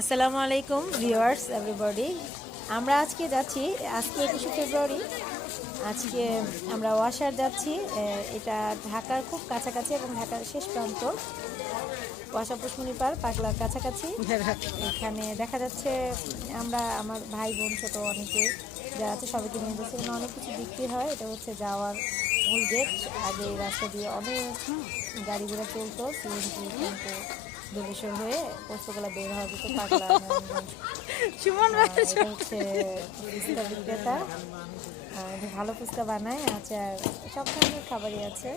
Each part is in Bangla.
আসসালামু আলাইকুম ভিউয়ার্স এভরিবডি। আমরা আজকে যাচ্ছি, আজকে 21শে ফেব্রুয়ারি। আজকে আমরা ওয়াসার যাচ্ছি। এটা ঢাকার খুব কাছাকাছি এবং ঢাকার শেষ প্রান্ত। ওয়াসা পুষ্মণি পার পাগলার কাছাকাছি। এখানে দেখা যাচ্ছে আমরা আমার ভাই বোন ছোট অনেকে যারা আছে সবাইকে নিয়ে যাচ্ছি। এখানে অনেক কিছু বিক্রি হয়। এটা হচ্ছে যাওয়ার মূল গেট। আগে এই রাস্তা দিয়ে অনেক গাড়ি ঘোড়া চলতো, সিএনজি কিন্তু ধলেশ্বর হয়ে পোস্তগোলা বের হওয়া যেত পাগলা নারায়ণগঞ্জ। এটা হচ্ছে ফুচকা বিক্রেতা, ভালো ফুচকা বানায়, আচার সব ধরনের খাবারই আছে,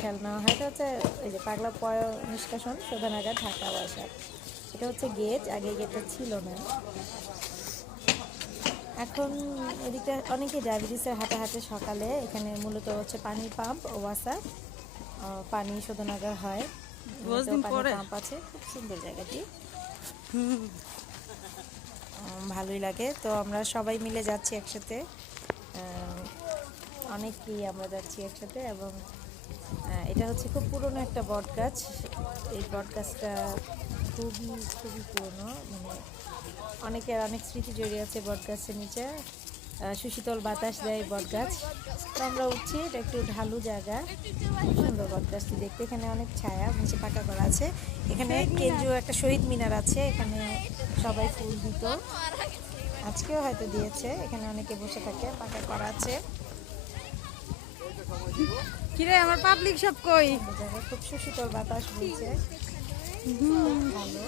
খেলনা হয়। এটা হচ্ছে এই যে পাগলা পয় নিষ্কাশন শোধনাগার ঢাকা ওয়াসা। এটা হচ্ছে গেট, আগে গেটটা ছিল না। এখন এদিকটা অনেকে ডায়াবেটিসের হাতে হাতে সকালে এখানে মূলত হচ্ছে পানির পাম্প ওয়াসা পানি শোধনাগার হয়। পানির পাম্প আছে, খুব সুন্দর জায়গাটি, ভালোই লাগে। তো আমরা সবাই মিলে যাচ্ছি একসাথে, অনেকেই আমরা যাচ্ছি একসাথে। এবং এটা হচ্ছে খুব পুরনো একটা বট গাছ। এই বট গাছটা খুবই খুবই পুরনো, মানে অনেকের অনেক স্মৃতি জড়িয়ে আছে বট গাছের নিচে। সুশীতল বাতাস দেয় বট গাছ। তো আমরা উঠছি, এটা একটু ঢালু জায়গা, খুব সুন্দর বট গাছটি দেখতে। এখানে অনেক ছায়া, নিচে পাকা করা আছে। এখানে কেন্দ্রীয় একটা শহীদ মিনার আছে, এখানে সবাই ফুল দিত, আজকেও হয়তো দিয়েছে। এখানে অনেকে বসে থাকে, পাকা করা আছে। কিরে আমার পাবলিক সব কই? খুব সুশীতল বাতাস বইছে, ভালো।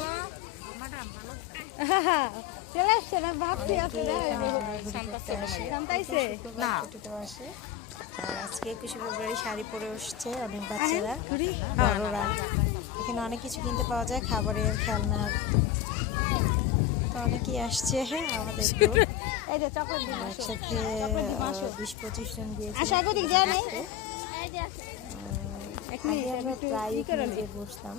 চলে আসছে না, ভাবছি আছে শান্তাইছে না। আজকে 21শে ফেব্রুয়ারি শাড়ি পরে আসছে অনেক বাচ্চারা, বড়রা। এখানে অনেক কিছু কিনতে পাওয়া যায়, খাবারের, খেলনার। তো অনেকেই আসছে। হ্যাঁ, আমাদের একসাথে 20-25 জন দিয়েছে। আমরা প্রায় বসতাম,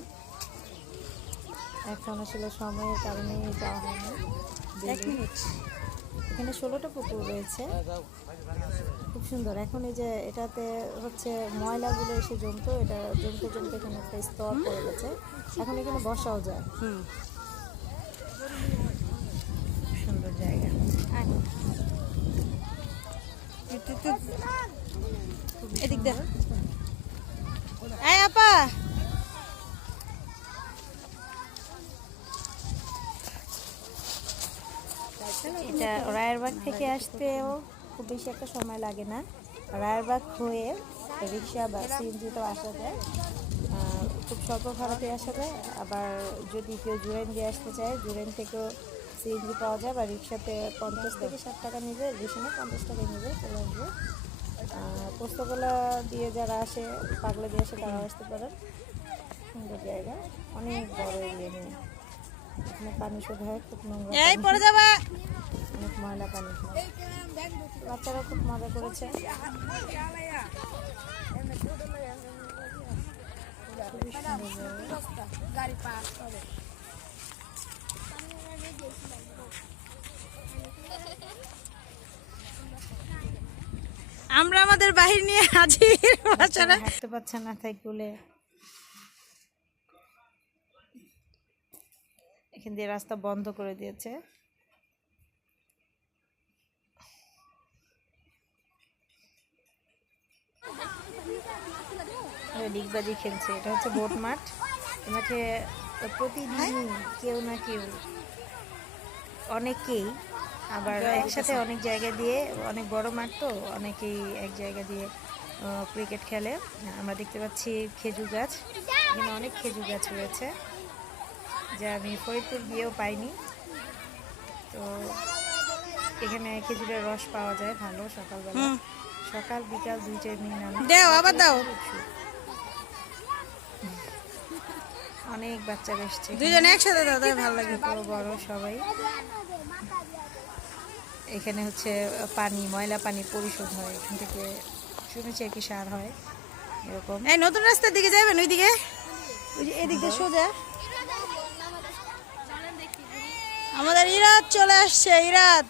এখন আসলে সময়ের কারণে যাওয়া হয় না। 1 মিনিট। এখানে 16টা পুকুর রয়েছে, খুব সুন্দর। এখন এই যে এটাতে হচ্ছে ময়লাগুলো এসে জমতো, এটা জমতে জমতে এখানে একটা স্তর পড়ে গেছে। এখন এখানে বসাও যায়, সুন্দর জায়গা। এদিক দে এই আপা, এটা রায়েরবাগ থেকে আসতেও খুব বেশি একটা সময় লাগে না। রায়েরবাগ হয়ে রিক্সা বা সিএনজিতেও আসা যায়, খুব স্বল্প ভাড়াতে আসা যায়। আবার যদি কেউ জুরাইন দিয়ে আসতে চায়, জুরাইন থেকেও সিএনজি পাওয়া যায়, বা রিক্সাতে 50 থেকে 60 টাকা নেবে, বেশি না, 50 টাকা নেবে, চলে আসবে। পোস্তগোলা দিয়ে যারা আসে, পাগলা দিয়ে আসে, তারাও আসতে পারেন। সুন্দর জায়গা, অনেক বড় এরিয়া নিয়ে। এখানে পানি শোধ হয়, খুব নোংরা পানি, অনেক ময়লা পানি। বাচ্চারা খুব মজা করেছে। খুবই সুন্দর। আমরা আমাদের বাহির নিয়ে হাজির। বাচ্চারা হাঁটতে পারছে না, তাই কুলে এখান দিয়ে রাস্তা বন্ধ করে দিয়েছে। ডিগবাজি খেলছে, এটা হচ্ছে বোট মাঠ। মাঠে প্রতিদিন কেউ না কেউ, অনেকেই আবার একসাথে অনেক জায়গা দিয়ে, অনেক বড় মাঠ তো, অনেকেই এক জায়গা দিয়ে ক্রিকেট খেলে। আমরা দেখতে পাচ্ছি খেজুর গাছ, এখানে অনেক খেজুর গাছ রয়েছে, যা আমি ফরিদপুর গিয়েও পাইনি। তো এখানে খেজুরের রস পাওয়া যায় ভালো, সকালবেলা, সকাল বিকাল 2 টাইমই নামে। অনেক বাচ্চারা এসছে, দুজনে একসাথে দাদা ভালো লাগে, বড় সবাই। এখানে হচ্ছে পানি, ময়লা পানি পরিশোধ হয়, এখান থেকে শুনেছি আর কি সার হয় এরকম। এই নতুন রাস্তার দিকে যাবেন, ওইদিকে, এদিক দিয়ে সোজা। আমাদের ইরাত চলে আসছে, ইরাত।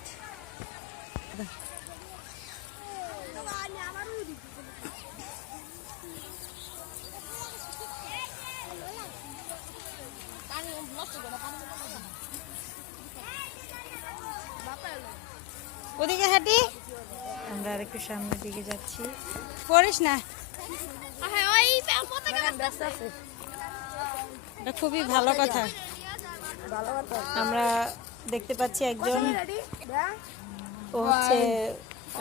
ওদিকে হাঁটি, আমরা আর একটু সামনের দিকে যাচ্ছি। পড়িস না। এটা খুবই ভালো কথা। আমরা দেখতে পাচ্ছি একজন, ও হচ্ছে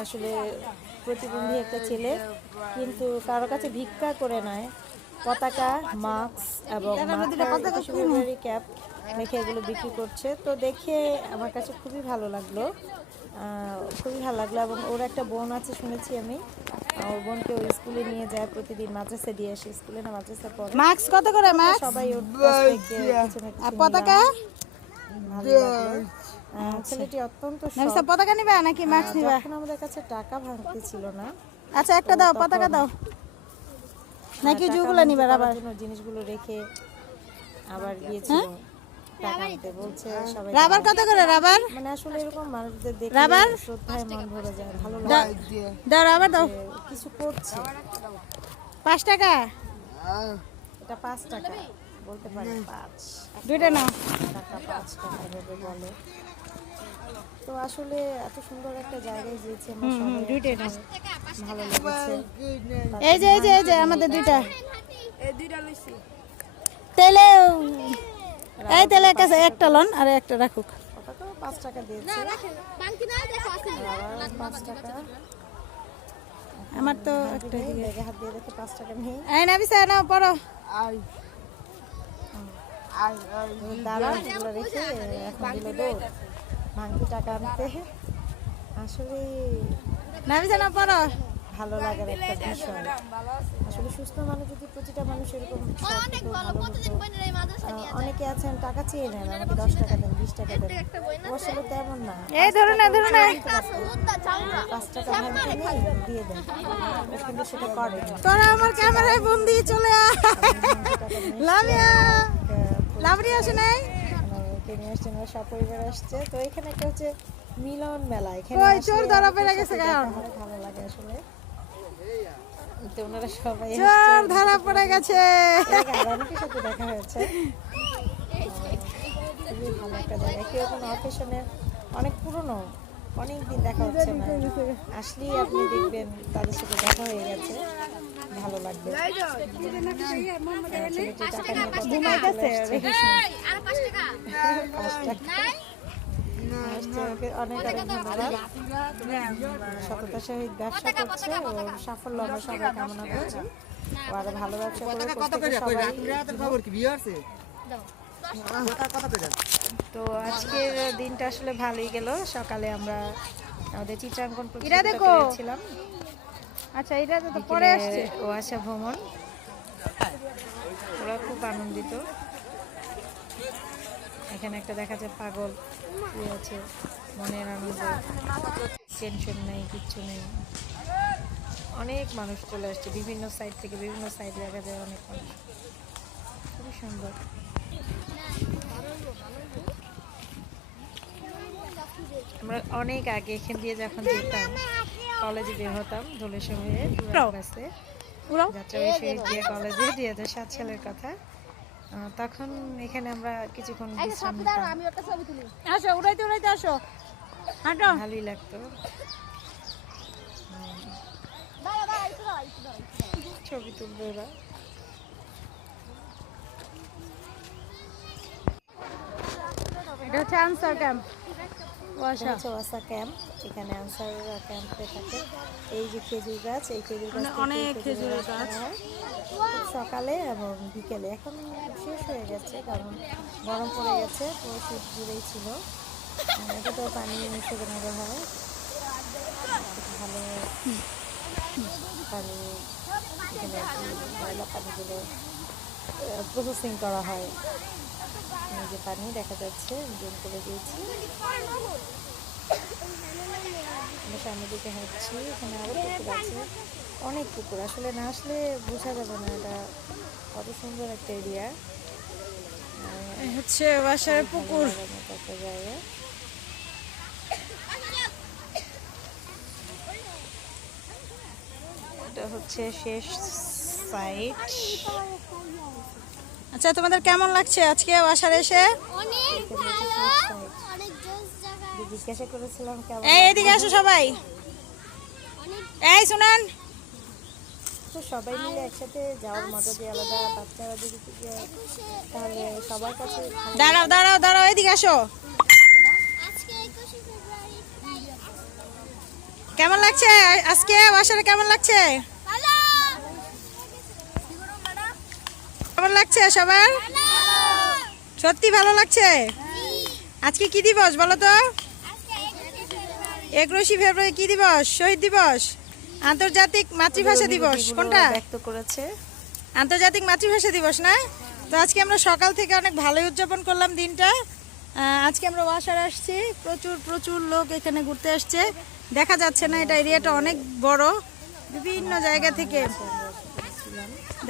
আসলে প্রতিবন্ধী একটা ছেলে, কিন্তু কারো কাছে ভিক্ষা করে নয়, পতাকা, মাস্ক এবং ফেব্রুয়ারি ক্যাপ রেখে এগুলো বিক্রি করছে। তো দেখে আমার কাছে খুবই ভালো লাগলো, এবং ওর একটা বোন আছে শুনেছি আমি, ওর বোনকে ওই স্কুলে নিয়ে যায় প্রতিদিন, মাদ্রাসা দিয়ে আসে, স্কুলে না মাদ্রাসা পড়ে। মাস্ক কত করে মাস্ক? সবাই ওর কাছ থেকে কিছু না কিছু আর পতাকা? ভালো লাগলো। ছেলেটি অত্যন্ত নাফিসা পতাকা নিবা নাকি মাস্ক নিবা? যখন আমাদের কাছে টাকা ভাঙতে ছিল না, আচ্ছা একটা দাও, পতাকা দাও নাকি টাকা জুগুলো ভাঙতে নিবা? পারার রাবার জন্য জিনিসগুলো রেখে আবার গিয়েছিল টাকা আনতে, বলছে সবাই রাবার কত করে রাবার? মানে আসলে এরকম মানুষদের দেখে রাবার? শ্রদ্ধায় মন ভরে যায়, ভালো দাও লাগে দাও, রাবার দাও। যে কিছু করছে। 5 টাকা এটা 5 টাকা বলতে পারে, 5 দুইটা নাও। টাকা 5 টাকা এভাবে বলে। তো আসলে এত সুন্দর একটা জায়গায় গিয়েছি আমরা সবাই, দুইটাই নাও। ভালো লেগেছে। এই যে আমাদের দুইটা তেলে, এই তেলে কাছে একটা লন আর একটা রাখুক। ওটা তো 5 টাকা দিয়েছে, আবার 5 টাকা। আমার তো একটা এই ব্যাগে হাত দিয়ে দেখে 5 টাকা নেই। এই নাফিসা নাও পড়ো। দাঁড়া এগুলো রেখে এখন দিল দৌড় ভাঙতি টাকা আনতে। আসলে নাফিসা নাও পড়ো। ভালো লাগার একটা বিষয়। আসলে সুস্থ মানুষ যদি প্রতিটা মানুষ এরকম সৎ হতো, ভালো হতো। অনেকে আছেন টাকা চেয়ে নেন, আমাকে 10 টাকা দেন, 20 টাকা দেন, ও আসলে তেমন না। এই ধরো না 5 টাকা ভাঙতে নেই, দিয়ে দেন, ও কিন্তু সেটা করে না। তোরা আমার ক্যামেরায় বন্দি চলে আয়। লামিয়া লাবরি আসে নাই? কে নিয়ে আসছেন, ওরা সপরিবার আসছে। তো এখানে একটা হচ্ছে মিলন মেলা, এখানে কই আসলে চোর ধরা পড়ে অনেকের গেছে সাথে গান। দেখা হয়, ভালো লাগে আসলে। তো ওনারা সবাই চোর ধরা পড়ে গেছে। আর অনেকের সাথে দেখা হয়েছে। খুবই ভালো একটা জায়গা, কেউ কোনো অকেশনে, অনেক পুরনো, অনেক দিন দেখা হচ্ছে না, আসলেই আপনি দেখবেন তাদের সাথে দেখা হয়ে গেছে, ভালো লাগবে। ছেলেটি টাকা নিয়ে কত ঘুমাই গেছে, দেখিস না। 5 টাকা আসছে, ওকে অনেক অনেক ধন্যবাদ। সততার সহিত ব্যবসা করছে, ওর সাফল্য আমরা সবাই কামনা করছি। ও আরো ভালো ব্যবসা করে তো আজকের দিনটা আসলে ভালোই গেল। সকালে আমরা আমাদের চিত্রাঙ্কন প্রতিযোগিতা করেছিলাম, আচ্ছা এটা তো পরে আসছে। ও আশা ভ্রমণ, ওরা খুব আনন্দিত। এখানে একটা দেখা যায় পাগল শুয়ে আছে, মনের আনন্দ, টেনশন নেই, কিচ্ছু নেই। অনেক মানুষ চলে আসছে বিভিন্ন সাইড থেকে, বিভিন্ন সাইড দেখা যায় অনেক মানুষ, খুবই সুন্দর। আমরা অনেক আগে এখান দিয়ে যখন যেতাম, কলেজে বের হতাম দোলের সময়, বাসে যাত্রাবাড়ি শহীদ জিয়া কলেজে, 2007 সালের কথা। তখন এখানে আমরা কিছুক্ষণ বিশ্রাম নিতাম, আসো উড়াইতে উড়াইতে আসো, হাঁটো। ভালোই লাগতো। ছবি তুলবে ওরা। এটা হচ্ছে আনসার ক্যাম্প। এটা হচ্ছে ওয়াসা ক্যাম্প, এখানে আনসার ক্যাম্পে থাকে। এই যে খেজুর গাছ, এই খেজুর গাছ থেকে অনেক খেজুরের খেজুরের রস গাছ। করা হয়। খুব সকালে এবং বিকেলে, এখন শেষ হয়ে গেছে কারণ গরম পড়ে গেছে, পুরো শীত জুড়েই ছিল। এটা তো পানি সেখানে হয়, খুব ভালো পানি, এখানে ময়লা পানিগুলো প্রসেসিং করা হয়। এই যে পানি দেখা যাচ্ছে, জুম করে দিয়েছি। আমরা সামনের দিকে হাঁটছি, এখানে আরও পুকুর আছে, অনেক পুকুর। আসলে না আসলে বোঝা যাবে না এটা কত সুন্দর একটা এরিয়া, হচ্ছে বাসার পুকুর। একটা জায়গা। এটা হচ্ছে শেষ সাইট। আচ্ছা, তোমাদের কেমন লাগছে আজকে ওয়াসারে এসে? অনেক ভালো, অনেক জোস জায়গা, জিজ্ঞাসা করেছিলাম কেমন এই এদিকে আসো সবাই, অনেক এই শুনান। তো সবাই মিলে একসাথে যাওয়ার মজা দিয়ে আলাদা। বাচ্চারা যদি তাহলে সবার কাছে দাঁড়াও দাঁড়াও দাঁড়াও, এদিকে আসো। আজকে 21শে ফেব্রুয়ারি। কেমন লাগছে আজকে ওয়াসারে, কেমন লাগছে? ভালো কেমন লাগছে সবার? সত্যি ভালো লাগছে। আজকে কি দিবস বলো তো? আজকে 21শে ফেব্রুয়ারি। 21শে ফেব্রুয়ারি কি দিবস? শহীদ দিবস, আন্তর্জাতিক মাতৃভাষা দিবস। কোনটা? ব্যক্ত করেছে। আন্তর্জাতিক মাতৃভাষা দিবস না? তো আজকে আমরা সকাল থেকে অনেক ভালোই উদযাপন করলাম দিনটা। আজকে আমরা ওয়াসার আসছি, প্রচুর প্রচুর লোক এখানে ঘুরতে আসছে। দেখা যাচ্ছে না, এটা এরিয়াটা অনেক বড়, বিভিন্ন জায়গা থেকে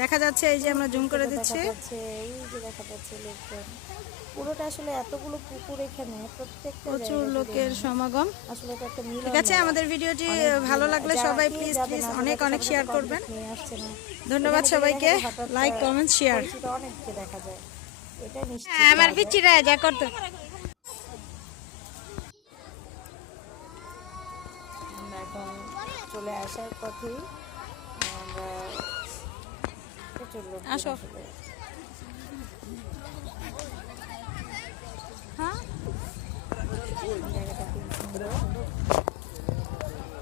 দেখা যাচ্ছে। এই যে আমরা জুম করে দিচ্ছি, দেখা যাচ্ছে, এই যে দেখা যাচ্ছে লোকজন। পুরোটা আসলে এতগুলো পুকুর এখানে, প্রত্যেকটা প্রচুর জায়গা জুড়ে লোকের সমাগম। আসলে এটা একটা মিলন ঠিক আছে, মেলা। আমাদের ভিডিওটি ভালো লাগলে যারা সবাই কেউ প্লিজ যাবে প্লিজ না, অনেক যাদের অনেক সাথে শেয়ার contact করবেন। নিয়ে আসছে না। ধন্যবাদ এখানে সবাইকে, দেখা যায় হঠাৎ লাইক কমেন্ট শেয়ার। পরিচিত অনেককে দেখা যায়, এটা নিশ্চিত আমার পাওয়া যায়। পিচ্চিরা যা করতো। আমরা এখন চলে আসার পথেই আমরা প্রচুর লোকজন আসো। আসলে। হ্যাঁ, জায়গাটা খুব সুন্দর।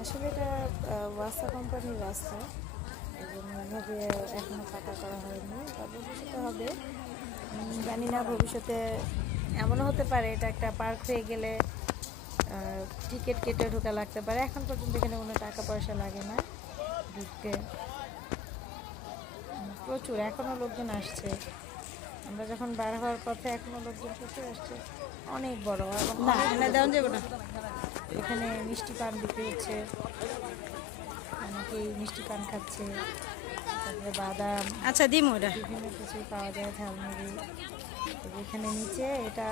আসলে এটা ওয়াসা কোম্পানির রাস্তা, এই জন্য এভাবে এখনো পাকা করা হয়নি, বা ভবিষ্যতে হবে। জানি না, ভবিষ্যতে এমনও হতে পারে এটা একটা পার্ক হয়ে গেলে টিকিট কেটে ঢোকা লাগতে পারে। এখন পর্যন্ত এখানে কোনো টাকা পয়সা লাগে না ঢুকতে। প্রচুর এখনও লোকজন আসছে। আমরা যখন বার হওয়ার পথে এখনও লোকজন প্রচুর আসছে, অনেক বড়। এবং না এনে দেওয়া যাবে না। এখানে মিষ্টি পান বিক্রি হচ্ছে, অনেকেই মিষ্টি পান খাচ্ছে, তারপরে বাদাম, আচ্ছা দিম ওটা। বিভিন্ন কিছু পাওয়া যায়, ঝালমুড়ি। এখানে নিচে এটা,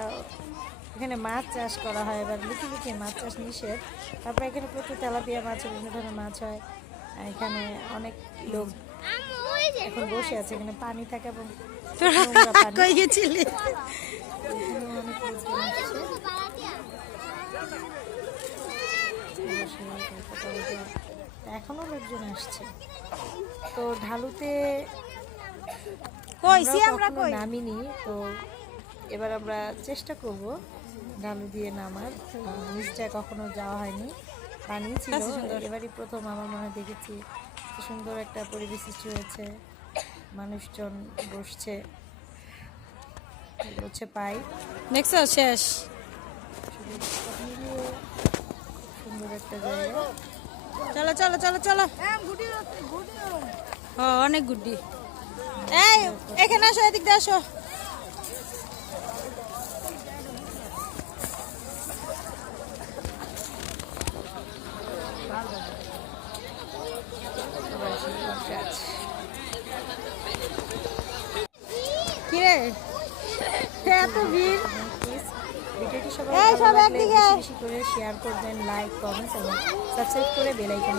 এখানে মাছ চাষ করা হয়, এবার লুকিয়ে লুকিয়ে মাছ চাষ নিষেধ। তারপরে এখানে প্রচুর তেলাপিয়া মাছ, বিভিন্ন ধরনের মাছ হয়। আর এখানে অনেক লোক আম্মু ওই যে এখন বসে আছে, এখানে পানি থাকে এবং তোরা নোংরা পানি। কই গেছিলি? এখানে অনেক লোকজন আসছে। বালাটিয়া। এখনো লোকজন আসছে। তো ঢালুতে কই আমরাও সিয়ামরা কখনো কই? নামিনি, তো এবার আমরা চেষ্টা করব ঢালু দিয়ে নামার। নিচটা কখনো যাওয়া হয়নি, পানি ছিল, আচ্ছা, সুন্দর। এবারই প্রথম আমার মনে হয় দেখেছি। কি সুন্দর একটা পরিবেশ সৃষ্টি হয়েছে, মানুষজন বসছে, হচ্ছে পাই দেখছো শেষ। সুন্দর একটা জায়গা। চলো চলো চলো চলো। ও অনেক গুড্ডি। এই এখানে আসো, এদিক দিয়ে আসো। কিরে এত ভিড়? ভিডিওটি সবাই এই ভালো সব লাগলে একদিকে। বেশি বেশি করে শেয়ার করবেন, লাইক কমেন্টস এবং সাবস্ক্রাইব করে বেল আইকন